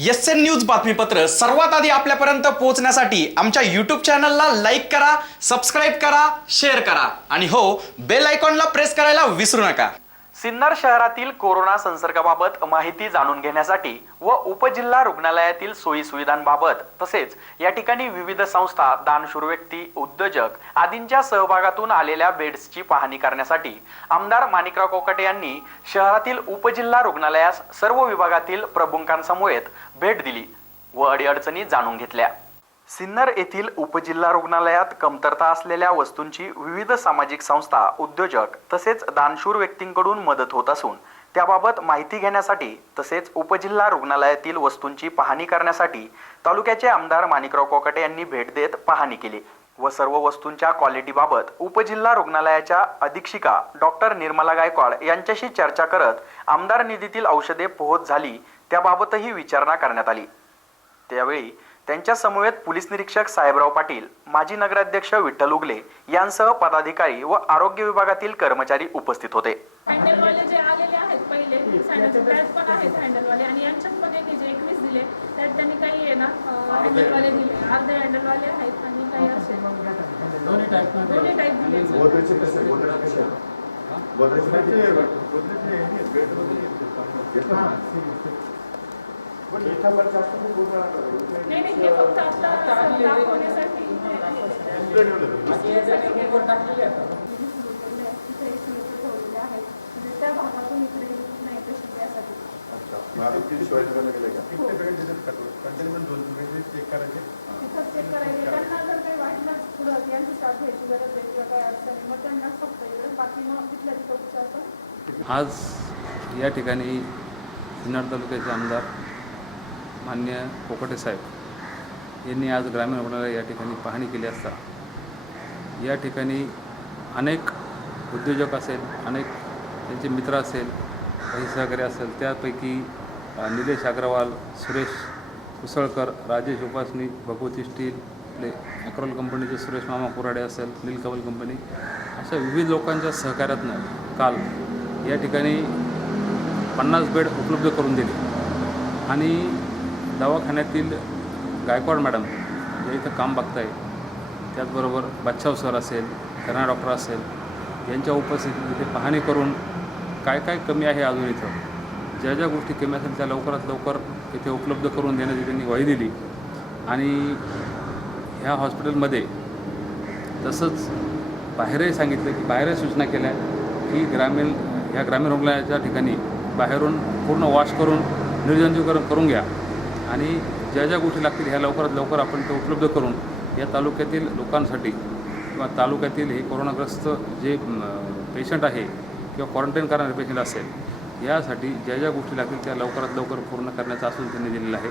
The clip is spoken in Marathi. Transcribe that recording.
एसएन न्यूज बातमीपत्र सर्वात आधी आपल्यापर्यंत पोहोचण्यासाठी आमच्या यूट्यूब चॅनलला लाईक करा, सबस्क्राईब करा, शेअर करा आणि हो, बेल आयकॉनला प्रेस करायला विसरू नका। सिन्नर शहरातील कोरोना संसर्गाबाबत माहिती जाणून घेण्यासाठी व उपजिल्हा रुग्णालयातील सोयी सुविधांबाबत तसेच या ठिकाणी विविध संस्था, दानशूर व्यक्ती, उद्योजक आदींच्या सहभागातून आलेल्या बेड्सची पाहणी करण्यासाठी आमदार माणिकराव कोकाटे यांनी शहरातील उपजिल्हा रुग्णालयास सर्व विभागातील प्रमुखांसमवेत भेट दिली व अडीअडचणी जाणून घेतल्या। सिन्नर येथील उपजिल्हा रुग्णालयात कमतरता असलेल्या वस्तूंची विविध सामाजिक संस्था, उद्योजक तसेच दानशूर व्यक्तींकडून मदत होत असून त्याबाबत माहिती घेण्यासाठी तसेच उपजिल्हा रुग्णालयातील वस्तूंची पाहणी करण्यासाठी तालुक्याचे आमदार माणिकराव कोकाटे यांनी भेट देत पाहणी केली व सर्व वस्तूंच्या क्वालिटीबाबत उपजिल्हा रुग्णालयाच्या अधीक्षिका डॉक्टर निर्मला गायकवाड यांच्याशी चर्चा करत आमदार निधीतील औषधे पोहोच झाली त्याबाबतही विचारणा करण्यात आली। त्यावेळी त्यांच्या समवेत पोलीस निरीक्षक साहेबराव पाटील, माजी नगराध्यक्ष विठ्ठल उगले यांसह पदाधिकारी व आरोग्य विभागातील कर्मचारी उपस्थित होते। हँडलवाले जे आलेले आहेत पहिले सॅनिटरी पॅड पण आहेत हँडलवाले आणि यांच्यात पण यांनी जे 21 दिले त्यात त्यांनी काही आहे ना हँडलवाले दिले, अर्धे हँडलवाले आहेत आणि काही असे दोन्ही टाईप दिले। नाही नाही हे फक्त आता दाखवण्यासाठी त्या भागातून इकडे नाही कशी त्यासाठी चेक करायचे त्यांना जर काही वाटलं पुढं यांची साथ घ्यायची गरज आहे किंवा काही अडचणी मग त्यांना फक्त इकडे बाकी मग तिथल्या तिथं उपचार पण। आज या ठिकाणी सिन्नर तालुक्याचे आमदार माननीय कोकाटे साहेब यांनी आज ग्रामीण रुग्णालय या ठिकाणी पाहणी केली असता या ठिकाणी अनेक उद्योजक असेल, अनेक त्यांचे मित्र असेल, काही सहकारी असेल, त्यापैकी निलेश अग्रवाल, सुरेश कुसळकर, राजेश उपासनी, भगवती स्टील, ॲक्रॉल कंपनीचे सुरेश मामा कुराडे असेल, नीलकमल कंपनी, अशा विविध लोकांच्या सहकार्यातनं काल या ठिकाणी 50 बेड उपलब्ध करून दिले आणि दवाखान्यातील गायकवाड मॅडम जे इथं काम बघताय, त्याचबरोबर बच्छाव सर असेल, करणा डॉक्टर असेल, यांच्या उपस्थितीत इथे पाहणी करून काय काय कमी आहे अजून इथं ज्या ज्या गोष्टी कमी असेल त्या लवकरात लवकर इथे उपलब्ध करून देण्याची त्यांनी ग्वाही दिली आणि ह्या हॉस्पिटलमध्ये तसंच बाहेरही सांगितलं की बाहेरही सूचना केल्या की ह्या ग्रामीण रुग्णालयाच्या ठिकाणी बाहेरून पूर्ण वॉश करून निर्जंतुकीकरण करून घ्या आणि ज्या ज्या गोष्टी लागतील ह्या लवकरात लवकर आपण ते उपलब्ध करून या तालुक्यातील लोकांसाठी किंवा तालुक्यातील हे कोरोनाग्रस्त जे पेशंट आहे किंवा क्वारंटाईन करणारे पेशंट असेल यासाठी ज्या ज्या गोष्टी लागतील त्या लवकरात लवकर पूर्ण करण्याचं आश्वासन त्यांनी दिलेलं आहे।